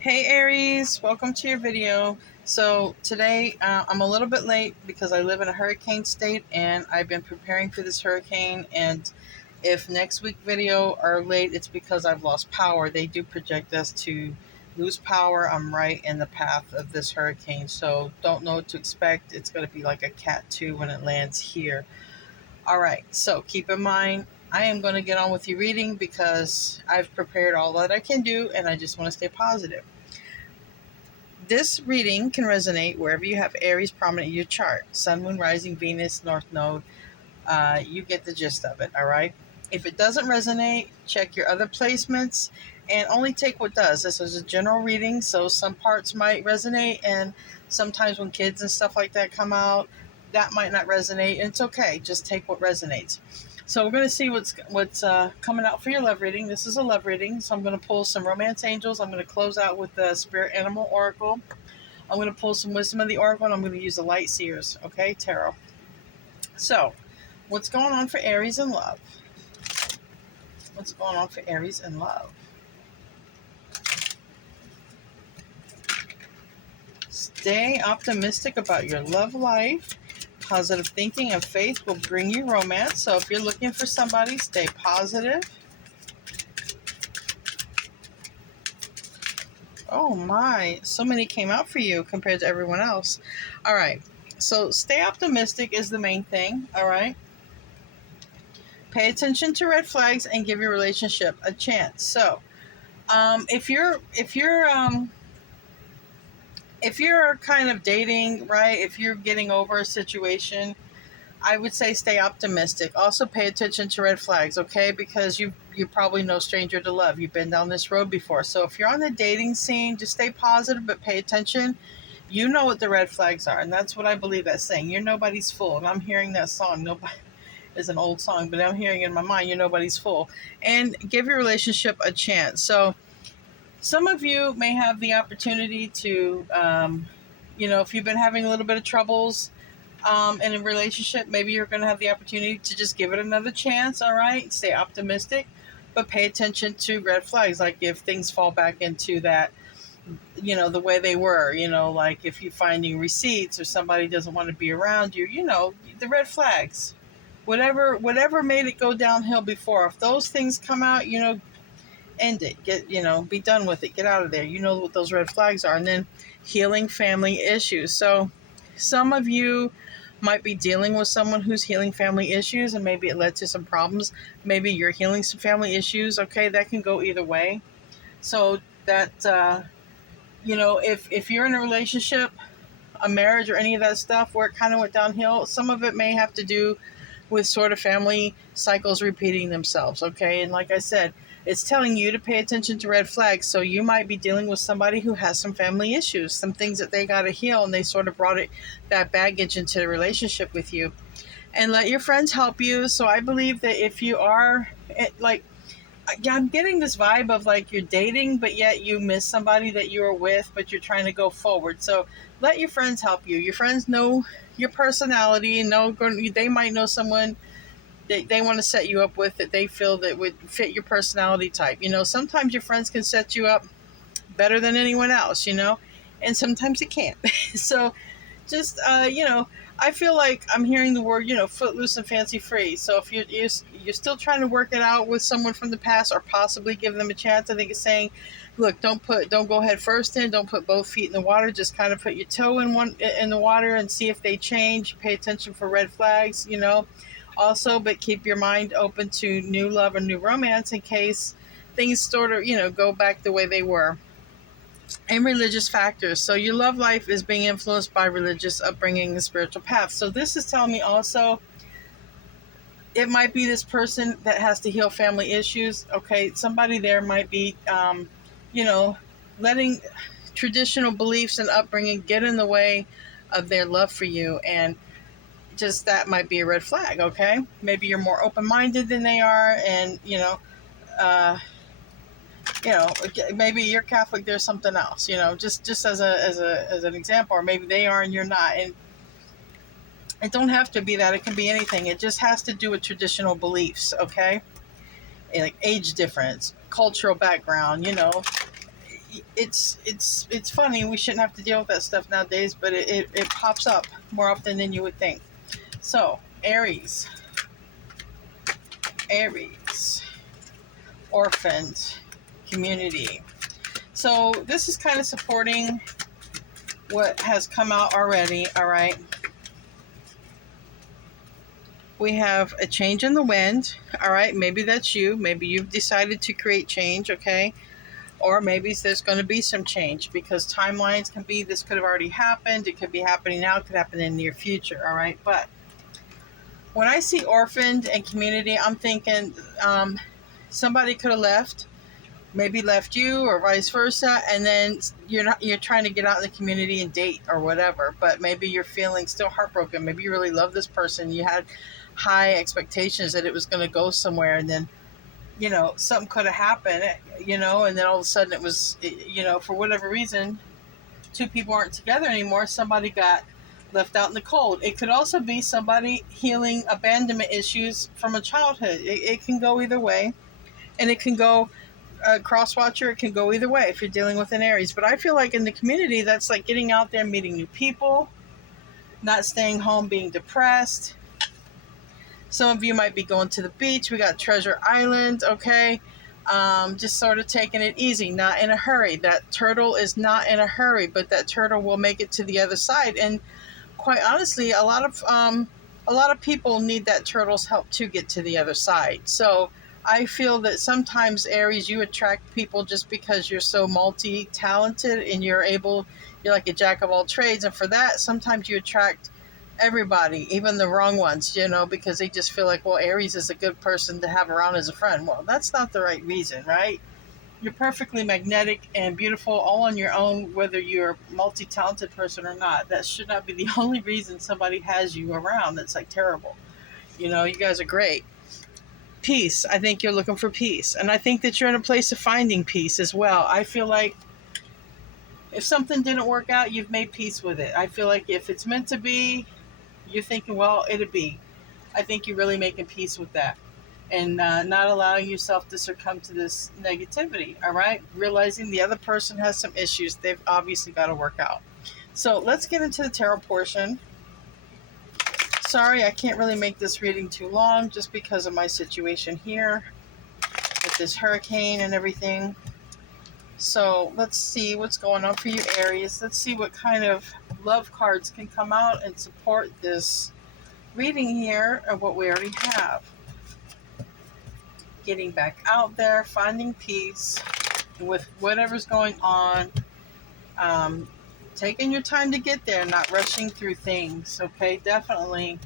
Hey Aries, welcome to your video. So today I'm a little bit late because I live in a hurricane state and I've been preparing for this hurricane, and if next week video are late, it's because I've lost power. They do project us to lose power. I'm right in the path of this hurricane, so don't know what to expect. It's going to be like a Cat 2 when it lands here. All right, so keep in mind, I am going to get on with your reading because I've prepared all that I can do and I just want to stay positive. This reading can resonate wherever you have Aries prominent in your chart. Sun, Moon, Rising, Venus, North Node. You get the gist of it, all right? If it doesn't resonate, check your other placements and only take what does. This is a general reading, so some parts might resonate, and sometimes when kids and stuff like that come out, that might not resonate. It's okay. Just take what resonates. So we're going to see what's coming out for your love reading. This is a love reading, so I'm going to pull some romance angels. I'm going to close out with the spirit animal oracle. I'm going to pull some wisdom of the oracle, and I'm going to use the light seers, okay, tarot. So what's going on for Aries in love? What's going on for Aries in love? Stay optimistic about your love life. Positive thinking and faith will bring you romance. So if you're looking for somebody, stay positive. Oh my, so many came out for you compared to everyone else. All right, so stay optimistic is the main thing, all right? Pay attention to red flags and give your relationship a chance. So if you're kind of dating, right, if you're getting over a situation, I would say stay optimistic. Also pay attention to red flags, okay? Because you're probably no stranger to love. You've been down this road before. So if you're on the dating scene, just stay positive, but pay attention. You know what the red flags are, and that's what I believe that's saying. You're nobody's fool. And I'm hearing that song. Nobody is an old song, but I'm hearing in my mind, you're nobody's fool. And give your relationship a chance. So some of you may have the opportunity to, if you've been having a little bit of troubles in a relationship, maybe you're going to have the opportunity to just give it another chance, all right? Stay optimistic, but pay attention to red flags. Like if things fall back into that, the way they were, like if you're finding receipts or somebody doesn't want to be around you, the red flags. Whatever made it go downhill before, if those things come out, end it. Be done with it. Get out of there. You know what those red flags are. And then healing family issues. So some of you might be dealing with someone who's healing family issues, and maybe it led to some problems. Maybe you're healing some family issues. Okay, that can go either way. So that, if you're in a relationship, a marriage, or any of that stuff where it kind of went downhill, some of it may have to do with sort of family cycles repeating themselves, okay? And like I said, it's telling you to pay attention to red flags. So you might be dealing with somebody who has some family issues, some things that they got to heal, and they sort of brought that baggage into the relationship with you. And let your friends help you. So I believe that if you are, I'm getting this vibe of like you're dating, but yet you miss somebody that you were with, but you're trying to go forward. So let your friends help you. Your friends know your personality, and they might know someone they want to set you up with that they feel that would fit your personality type. Sometimes your friends can set you up better than anyone else, and sometimes it can't. So just, I feel like I'm hearing the word, footloose and fancy free. So if you're still trying to work it out with someone from the past, or possibly give them a chance, I think it's saying, look, don't go head first in, don't put both feet in the water, just kind of put your toe in the water and see if they change. Pay attention for red flags, also, but keep your mind open to new love or new romance in case things sort of, go back the way they were. And religious factors. So your love life is being influenced by religious upbringing and spiritual path. So this is telling me also it might be this person that has to heal family issues. Okay, somebody there might be, letting traditional beliefs and upbringing get in the way of their love for you, and just that might be a red flag. Okay, maybe you're more open-minded than they are, and maybe you're Catholic, there's something else, just as an example, or maybe they are and you're not. And it don't have to be that. It can be anything. It just has to do with traditional beliefs, okay? And like age difference, cultural background, it's funny. We shouldn't have to deal with that stuff nowadays, but it pops up more often than you would think. So Aries, orphaned, community. So this is kind of supporting what has come out already. All right, we have a change in the wind. All right, maybe that's you. Maybe you've decided to create change. Okay, or maybe there's going to be some change, because timelines can be, this could have already happened, it could be happening now, it could happen in the near future. All right, but when I see orphaned and community, I'm thinking somebody could have left, maybe left you or vice versa, and then you're trying to get out in the community and date or whatever, but maybe you're feeling still heartbroken. Maybe you really love this person, you had high expectations that it was going to go somewhere, and then something could have happened, and then all of a sudden it was, for whatever reason, two people aren't together anymore. Somebody got left out in the cold. It could also be somebody healing abandonment issues from a childhood. It can go either way, and it can go cross-watcher. It can go either way if you're dealing with an Aries. But I feel like in the community, that's like getting out there, meeting new people, not staying home, being depressed. Some of you might be going to the beach. We got Treasure Island, okay? Just sort of taking it easy, not in a hurry. That turtle is not in a hurry, but that turtle will make it to the other side. And quite honestly, a lot of people need that turtle's help to get to the other side. So I feel that sometimes, Aries, you attract people just because you're so multi-talented and you're like a jack of all trades. And for that, sometimes you attract everybody, even the wrong ones, because they just feel like, well, Aries is a good person to have around as a friend. Well, that's not the right reason, right? You're perfectly magnetic and beautiful all on your own, whether you're a multi-talented person or not. That should not be the only reason somebody has you around. That's like terrible. You guys are great. Peace. I think you're looking for peace. And I think that you're in a place of finding peace as well. I feel like if something didn't work out, you've made peace with it. I feel like if it's meant to be, you're thinking, well, it'll be. I think you're really making peace with that, and not allowing yourself to succumb to this negativity, all right? Realizing the other person has some issues they've obviously got to work out. So let's get into the tarot portion. Sorry, I can't really make this reading too long just because of my situation here with this hurricane and everything. So let's see what's going on for you, Aries. Let's see what kind of love cards can come out and support this reading here of what we already have. Getting back out there, finding peace with whatever's going on. Taking your time to get there, not rushing through things, okay? Definitely.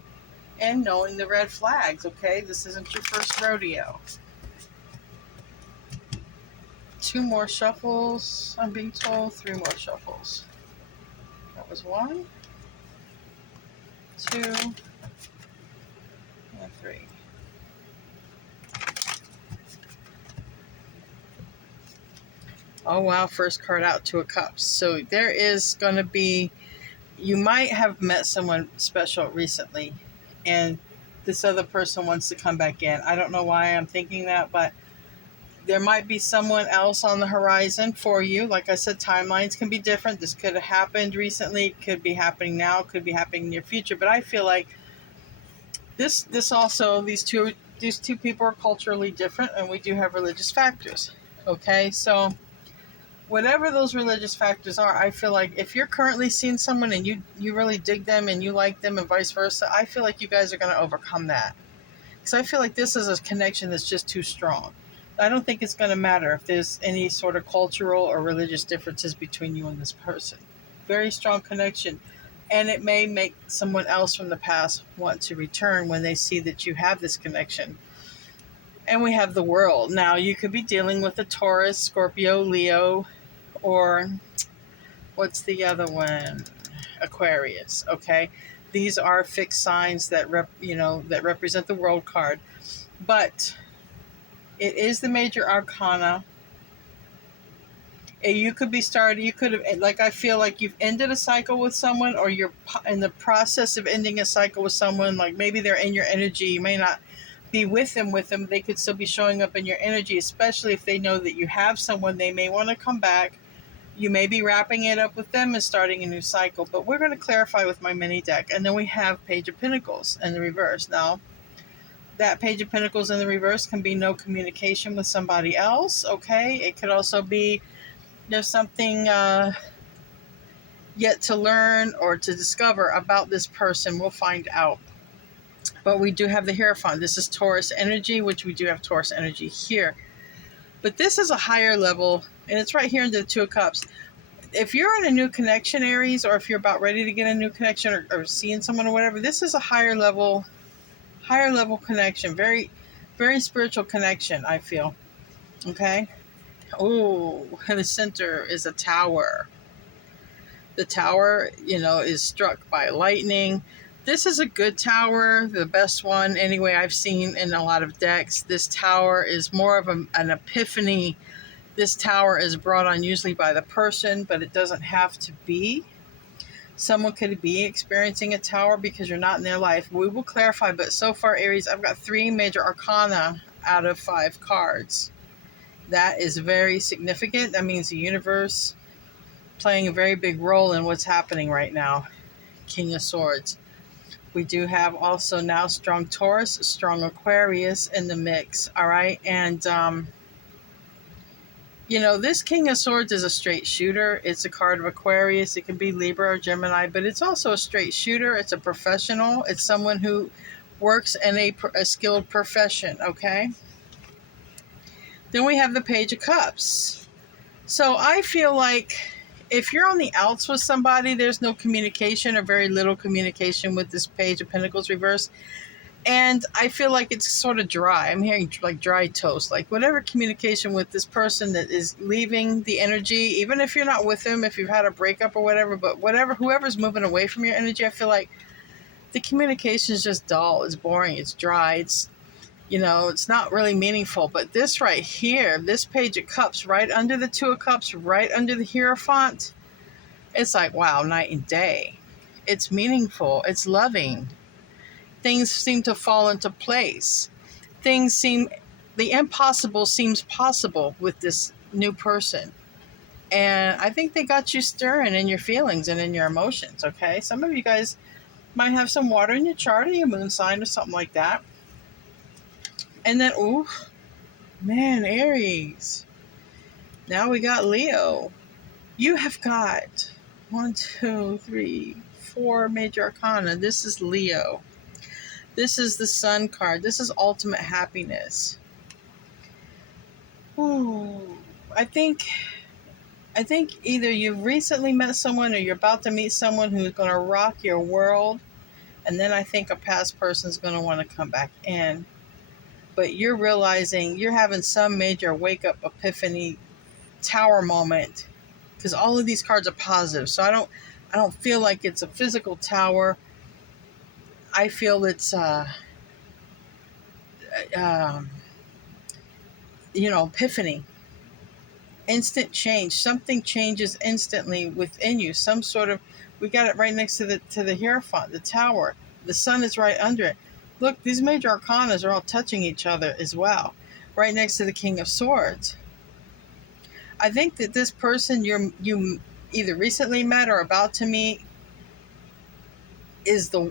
And knowing the red flags, okay? This isn't your first rodeo. 2 more shuffles, I'm being told. 3 more shuffles. That was 1, 2, and 3. Oh wow, first card out, 2 of Cups. So there is going to be, you might have met someone special recently, and this other person wants to come back in. I don't know why I'm thinking that, but there might be someone else on the horizon for you. Like I said, timelines can be different. This could have happened recently, it could be happening now, it could be happening in the near future. But I feel like this also, these two people are culturally different, and we do have religious factors. Okay, so whatever those religious factors are, I feel like if you're currently seeing someone and you really dig them and you like them and vice versa, I feel like you guys are going to overcome that. Because I feel like this is a connection that's just too strong. I don't think it's going to matter if there's any sort of cultural or religious differences between you and this person. Very strong connection. And it may make someone else from the past want to return when they see that you have this connection. And we have the World. Now, you could be dealing with a Taurus, Scorpio, Leo, or what's the other one? Aquarius, okay? These are fixed signs that represent the World card. But it is the major arcana. You could have, like, I feel like you've ended a cycle with someone, or you're in the process of ending a cycle with someone. Like, maybe they're in your energy. You may not be with them. They could still be showing up in your energy, especially if they know that you have someone. They may want to come back, You may be wrapping it up with them and starting a new cycle, but we're going to clarify with my mini deck. And then we have Page of Pentacles in the reverse. Now, that Page of Pentacles in the reverse can be no communication with somebody else, okay? It could also be there's something yet to learn or to discover about this person. We'll find out. But we do have the Hierophant. This is Taurus energy, which we do have Taurus energy here. But this is a higher level, and it's right here in the Two of Cups. If you're in a new connection, Aries, or if you're about ready to get a new connection or seeing someone or whatever, this is a higher level connection. Very, very spiritual connection, I feel. Okay? Oh, the center is a tower. The tower, is struck by lightning. This is a good tower, the best one anyway I've seen in a lot of decks. This tower is more of an epiphany. This tower is brought on usually by the person, but it doesn't have to be. Someone could be experiencing a tower because you're not in their life. We will clarify, but so far, Aries, I've got 3 major arcana out of 5 cards. That is very significant. That means the universe playing a very big role in what's happening right now. King of Swords. We do have also now strong Taurus, strong Aquarius in the mix, all right? And, this King of Swords is a straight shooter. It's a card of Aquarius. It can be Libra or Gemini, but it's also a straight shooter. It's a professional. It's someone who works in a skilled profession, okay? Then we have the Page of Cups. So I feel like if you're on the outs with somebody, there's no communication or very little communication with this Page of Pentacles reverse. And I feel like it's sort of dry. I'm hearing like dry toast, like whatever communication with this person that is leaving the energy, even if you're not with them, if you've had a breakup or whatever, but whoever's moving away from your energy, I feel like the communication is just dull. It's boring. It's dry. It's not really meaningful. But this right here, this Page of Cups, right under the Two of Cups, right under the Hierophant, it's like, wow, night and day. It's meaningful. It's loving. Things seem to fall into place. The impossible seems possible with this new person. And I think they got you stirring in your feelings and in your emotions, okay? Some of you guys might have some water in your chart or your moon sign or something like that. And then, ooh, man, Aries. Now we got Leo. You have got 1, 2, 3, 4 major arcana. This is Leo. This is the Sun card. This is ultimate happiness. Ooh, I think either you've recently met someone or you're about to meet someone who's going to rock your world. And then I think a past person's going to want to come back in. But you're realizing you're having some major wake-up epiphany tower moment, because all of these cards are positive. So I don't feel like it's a physical tower. I feel it's epiphany, instant change. Something changes instantly within you. Some sort of, we got it right next to the Hierophant, the tower. The Sun is right under it. Look, these major arcanas are all touching each other as well, right next to the King of Swords. I think that this person you either recently met or about to meet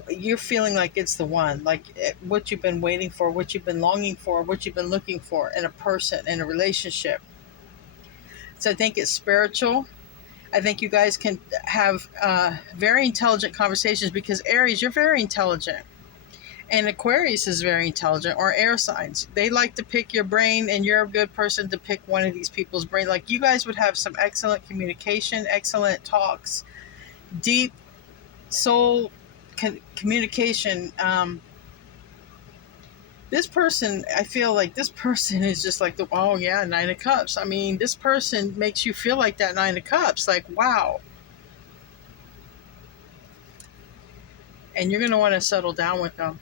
you're feeling like it's the one, like what you've been waiting for, what you've been longing for, what you've been looking for in a person, in a relationship. So I think it's spiritual. I think you guys can have very intelligent conversations, because Aries, you're very intelligent. And Aquarius is very intelligent, or air signs. They like to pick your brain, and you're a good person to pick one of these people's brain. Like, you guys would have some excellent communication, excellent talks, deep soul communication. This person, I feel like this person is just like Nine of Cups. I mean, this person makes you feel like that Nine of Cups. Like, wow. And you're going to want to settle down with them.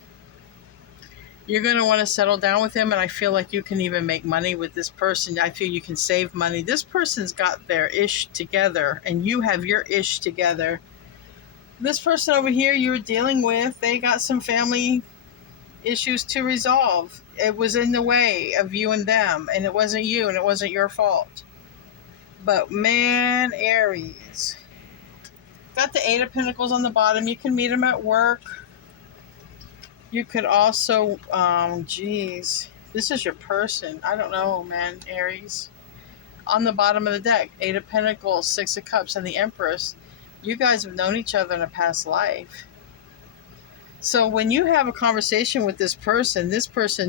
You're going to want to settle down with him, and I feel like you can even make money with this person. I feel you can save money. This person's got their ish together, and you have your ish together. This person over here you were dealing with, they got some family issues to resolve. It was in the way of you and them, and it wasn't you, and it wasn't your fault. But man, Aries. Got the Eight of Pentacles on the bottom. You can meet them at work. You could also, geez, this is your person. I don't know, man, Aries. On the bottom of the deck, Eight of Pentacles, Six of Cups, and the Empress. You guys have known each other in a past life. So when you have a conversation with this person,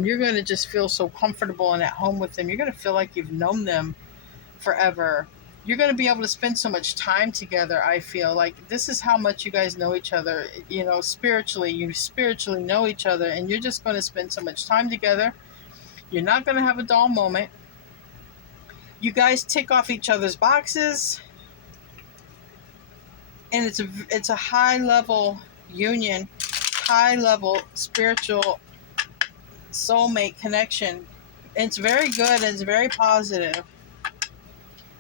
you're going to just feel so comfortable and at home with them. You're going to feel like you've known them forever. You're going to be able to spend so much time together. I feel like this is how much you guys know each other. You know, spiritually, you spiritually know each other, and you're just going to spend so much time together. You're not going to have a dull moment. You guys tick off each other's boxes, and it's a high level union, high level spiritual soulmate connection. It's very good and it's very positive.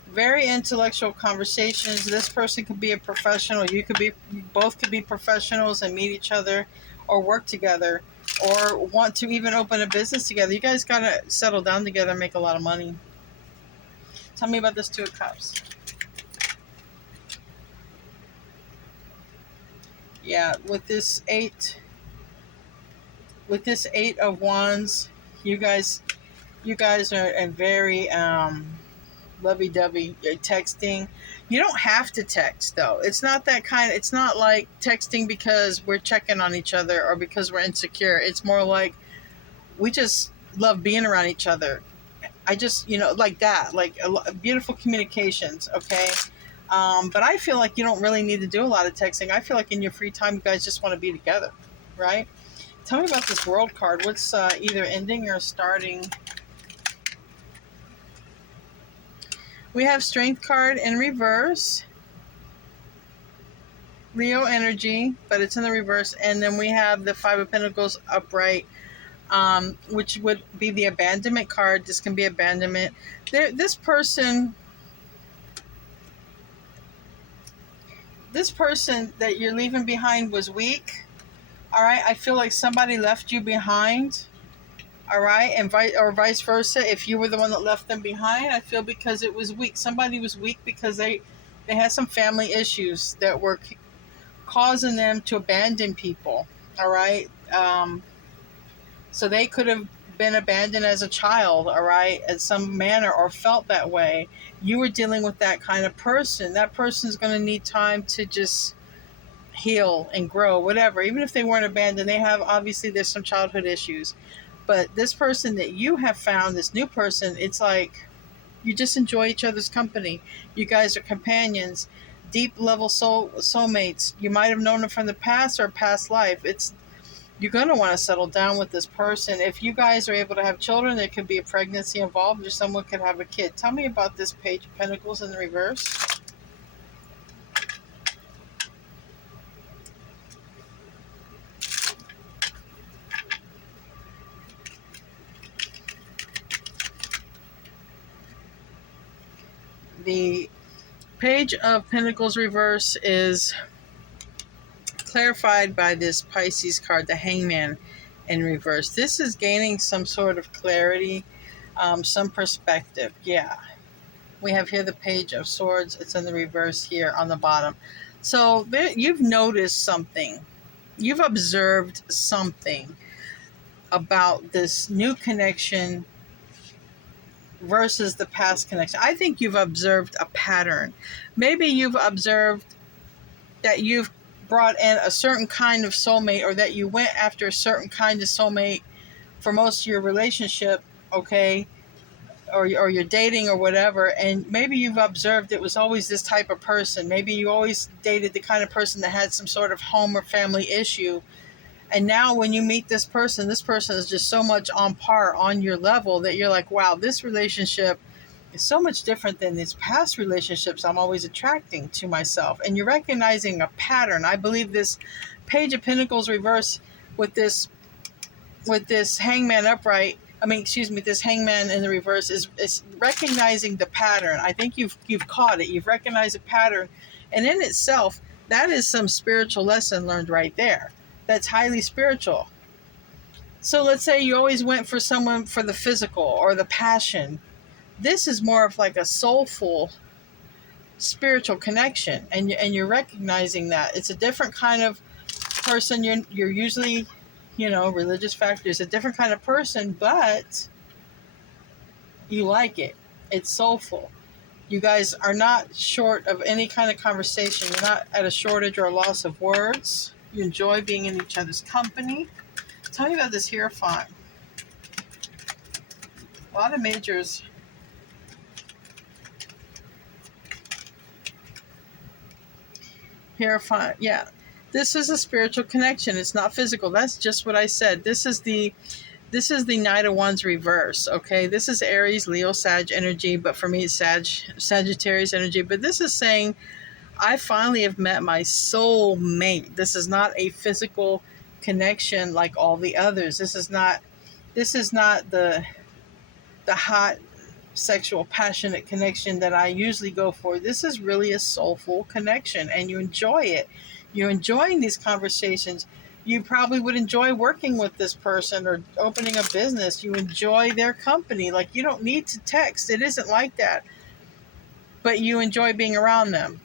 Very intellectual conversations. This person could be a professional. You both could be professionals and meet each other or work together or want to even open a business together. You guys got to settle down together and make a lot of money. Tell me about this Two of Cups. Yeah, with this Eight of Wands, you guys are very lovey-dovey. Texting. You don't have to text, though. It's not that kind. It's not like texting because we're checking on each other or because we're insecure. It's more like we just love being around each other. I just, like that, like beautiful communications, okay? But I feel like you don't really need to do a lot of texting. I feel like in your free time, you guys just want to be together, right? Tell me about this World card. What's either ending or starting? We have Strength card in reverse. Leo energy, but it's in the reverse. And then we have the Five of Pentacles upright, which would be the abandonment card. This can be abandonment. This person that you're leaving behind was weak. All right. I feel like somebody left you behind. All right. And vice versa. If you were the one that left them behind, I feel because it was weak. Somebody was weak because they had some family issues that were causing them to abandon people. All right. So they could have been abandoned as a child, all right, in some manner, or felt that way. You were dealing with that kind of person. That person's going to need time to just heal and grow, whatever. Even if they weren't abandoned, obviously there's some childhood issues. But this person that you have found, this new person, it's like you just enjoy each other's company. You guys are companions, deep level soulmates. You might have known them from the past or past life. You're going to want to settle down with this person. If you guys are able to have children, there could be a pregnancy involved or someone could have a kid. Tell me about this Page of Pentacles in the reverse. The Page of Pentacles reverse is clarified by this Pisces card, the Hangman in reverse. This is gaining some sort of clarity, some perspective. Yeah. We have here the Page of Swords. It's in the reverse here on the bottom. So you've noticed something. You've observed something about this new connection versus the past connection. I think you've observed a pattern. Maybe you've observed that you've brought in a certain kind of soulmate, or that you went after a certain kind of soulmate for most of your relationship, okay, or you're dating or whatever, and maybe you've observed it was always this type of person. Maybe you always dated the kind of person that had some sort of home or family issue, and now when you meet this person is just so much on par, on your level, that you're like, wow, this relationship is so much different than these past relationships I'm always attracting to myself. And you're recognizing a pattern. I believe this Page of Pentacles reverse with this Hangman upright, this Hangman in the reverse is recognizing the pattern. I think you've caught it. You've recognized a pattern. And in itself, that is some spiritual lesson learned right there. That's highly spiritual. So let's say you always went for someone for the physical or the passion. This is more of like a soulful spiritual connection, and you're recognizing that it's a different kind of person. You're usually, religious factors, a different kind of person, but you like it. It's soulful. You guys are not short of any kind of conversation. You're not at a shortage or a loss of words. You enjoy being in each other's company. Tell me about this Hierophant. A lot of majors. Hierophant, yeah. This is a spiritual connection. It's not physical. That's just what I said. This is the Knight of Wands reverse, okay? This is Aries, Leo, Sag energy, but for me it's Sagittarius energy. But this is saying, I finally have met my soul mate. This is not a physical connection like all the others. This is not the hot sexual passionate connection that I usually go for. This is really a soulful connection, and you enjoy it. You're enjoying these conversations. You probably would enjoy working with this person or opening a business. You enjoy their company. Like, you don't need to text. It isn't like that. But you enjoy being around them.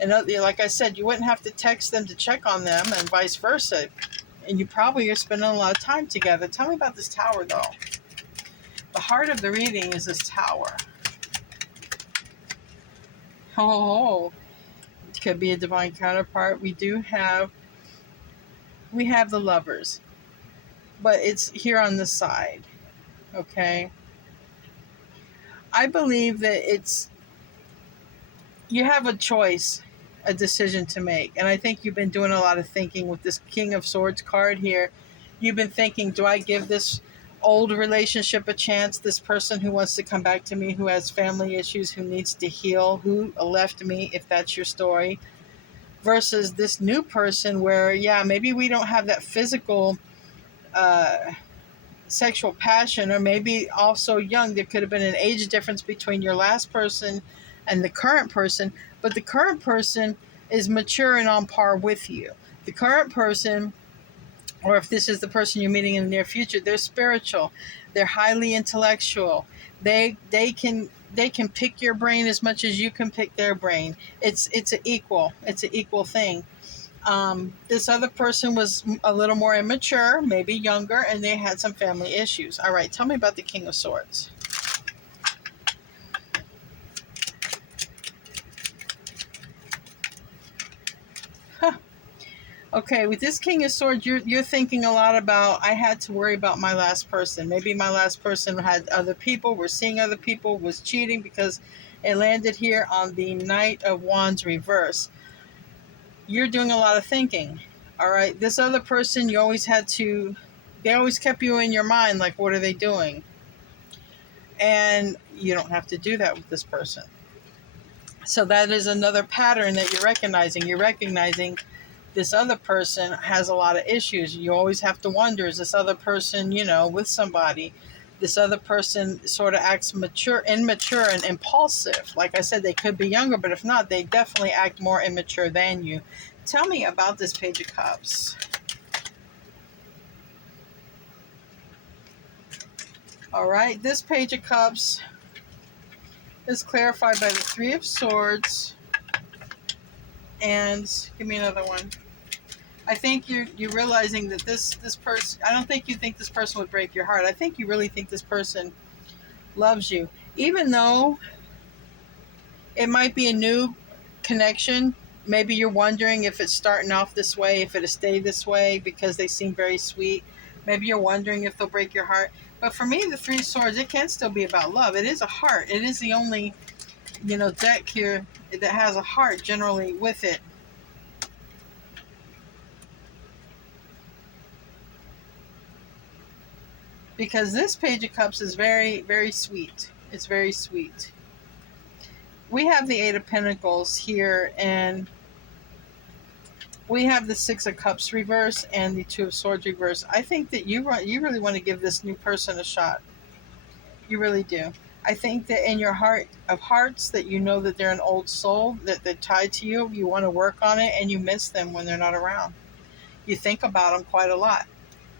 And like I said, you wouldn't have to text them to check on them and vice versa. And you probably are spending a lot of time together. Tell me about this Tower, though. The heart of the reading is this Tower. Oh, it could be a divine counterpart. We have the Lovers, but it's here on the side, okay? I believe that you have a choice, a decision to make, and I think you've been doing a lot of thinking with this King of Swords card here. You've been thinking, do I give this old relationship a chance, this person who wants to come back to me, who has family issues, who needs to heal, who left me, if that's your story, versus this new person where, yeah, maybe we don't have that physical sexual passion, or maybe also young. There could have been an age difference between your last person and the current person, but the current person is mature and on par with you. The current person, or if this is the person you're meeting in the near future, they're spiritual, they're highly intellectual, they can pick your brain as much as you can pick their brain. It's an equal thing. This other person was a little more immature, maybe younger, and they had some family issues. All right, tell me about the King of Swords. Okay, with this King of Swords, you're thinking a lot about, I had to worry about my last person. Maybe my last person had other people, was seeing other people, was cheating, because it landed here on the Knight of Wands reverse. You're doing a lot of thinking, all right? This other person, they always kept you in your mind, like, what are they doing? And you don't have to do that with this person. So that is another pattern that you're recognizing. You're recognizing this other person has a lot of issues. You always have to wonder, is this other person, with somebody? This other person sort of acts immature and impulsive. Like I said, they could be younger, but if not, they definitely act more immature than you. Tell me about this Page of Cups. All right, this Page of Cups is clarified by the Three of Swords. And give me another one. I think you're realizing that this person, I don't think you think this person would break your heart. I think you really think this person loves you. Even though it might be a new connection, maybe you're wondering if it's starting off this way, if it'll stay this way, because they seem very sweet. Maybe you're wondering if they'll break your heart. But for me, the Three of Swords, it can still be about love. It is a heart. It is the only, deck here that has a heart generally with it. Because this Page of Cups is very, very sweet. It's very sweet. We have the Eight of Pentacles here, and we have the Six of Cups reverse and the Two of Swords reverse. I think that you really want to give this new person a shot. You really do. I think that in your heart of hearts, that you know that they're an old soul, that they're tied to you. You want to work on it, and you miss them when they're not around. You think about them quite a lot.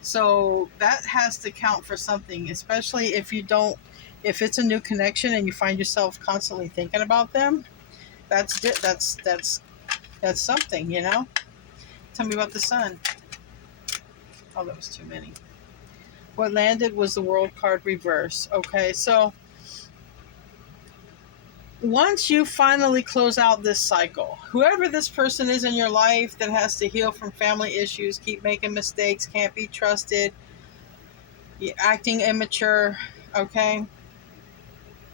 So that has to count for something, especially if it's a new connection and you find yourself constantly thinking about them. That's something, you know. Tell me about the sun. Oh, that was too many. What landed was the world card reverse. Okay, so once you finally close out this cycle, whoever this person is in your life that has to heal from family issues, keep making mistakes, can't be trusted, acting immature, okay?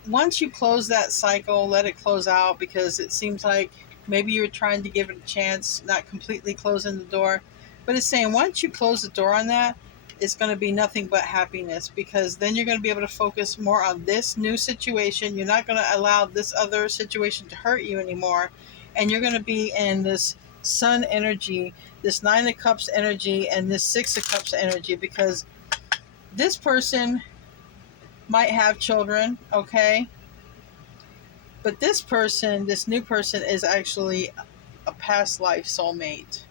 Once you close that cycle, let it close out, because it seems like maybe you're trying to give it a chance, not completely closing the door. But it's saying once you close the door on that, it's going to be nothing but happiness, because then you're going to be able to focus more on this new situation. You're not going to allow this other situation to hurt you anymore. And you're going to be in this sun energy, this Nine of Cups energy, and this Six of Cups energy, because this person might have children, okay? But this person, this new person, is actually a past life soulmate.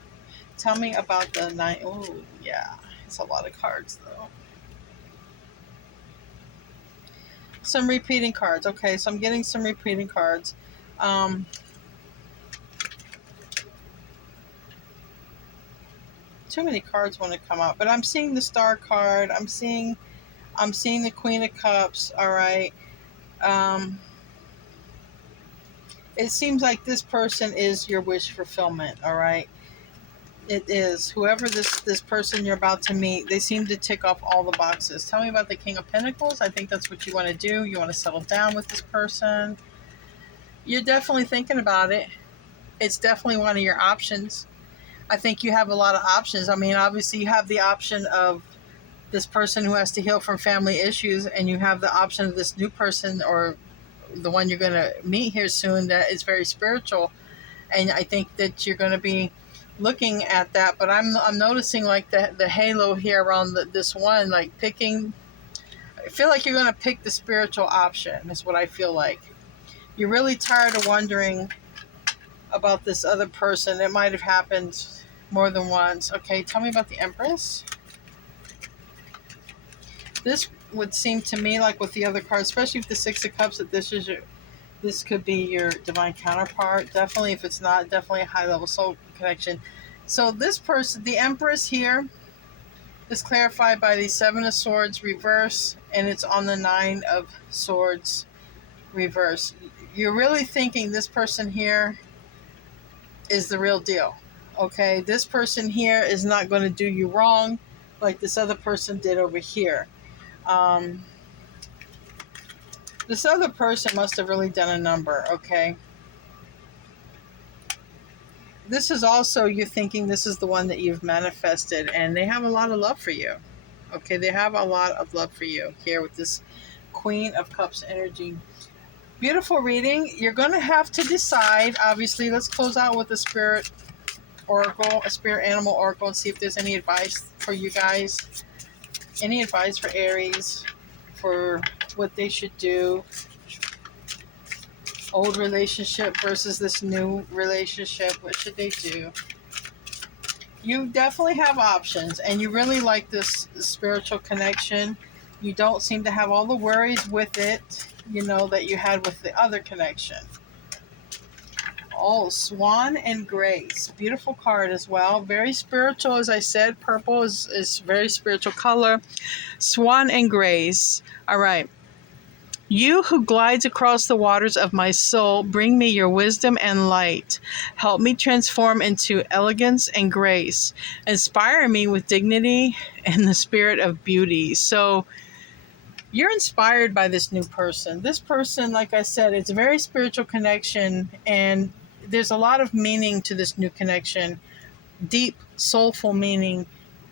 Tell me about the nine. Oh, yeah. It's a lot of cards, though. Some repeating cards. Okay, so I'm getting some repeating cards. Too many cards want to come out, but I'm seeing the Star card. I'm seeing the Queen of Cups. All right. It seems like this person is your wish fulfillment. All right. It is. Whoever this person you're about to meet, they seem to tick off all the boxes. Tell me about the King of Pentacles. I think that's what you want to do. You want to settle down with this person. You're definitely thinking about it. It's definitely one of your options. I think you have a lot of options. I mean, obviously you have the option of this person who has to heal from family issues, and you have the option of this new person, or the one you're going to meet here soon, that is very spiritual. And I think that you're going to be looking at that, but I'm noticing like the halo here around this one, like picking. I feel like you're going to pick the spiritual option, is what I feel like. You're really tired of wondering about this other person. It might have happened more than once. Okay, tell me about the Empress. This would seem to me like with the other cards, especially with the Six of Cups, that this could be your divine counterpart. Definitely, if it's not, definitely a high-level soul connection. So this person, the Empress here, is clarified by the Seven of Swords reverse, and it's on the Nine of Swords reverse. You're really thinking this person here is the real deal. Okay, this person here is not going to do you wrong like this other person did over here. This other person must have really done a number, okay? This is also you thinking this is the one that you've manifested, and they have a lot of love for you. Okay, they have a lot of love for you here with this Queen of Cups energy. Beautiful reading. You're going to have to decide, obviously. Let's close out with a spirit oracle, a spirit animal oracle, and see if there's any advice for you guys. Any advice for Aries for what they should do. Old relationship versus this new relationship. What should they do? You definitely have options, and you really like this spiritual connection. You don't seem to have all the worries with it, you know, that you had with the other connection. Oh, Swan and Grace. Beautiful card as well. Very spiritual, as I said. Purple is very spiritual color. Swan and Grace. All right. You who glides across the waters of my soul, bring me your wisdom and light. Help me transform into elegance and grace. Inspire me with dignity and the spirit of beauty. So you're inspired by this new person. This person, like I said, it's a very spiritual connection, and there's a lot of meaning to this new connection. Deep, soulful meaning,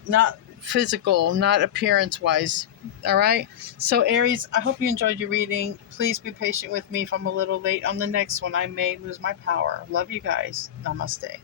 not physical, not appearance-wise. All right? So, Aries, I hope you enjoyed your reading. Please be patient with me if I'm a little late on the next one. I may lose my power. Love you guys. Namaste.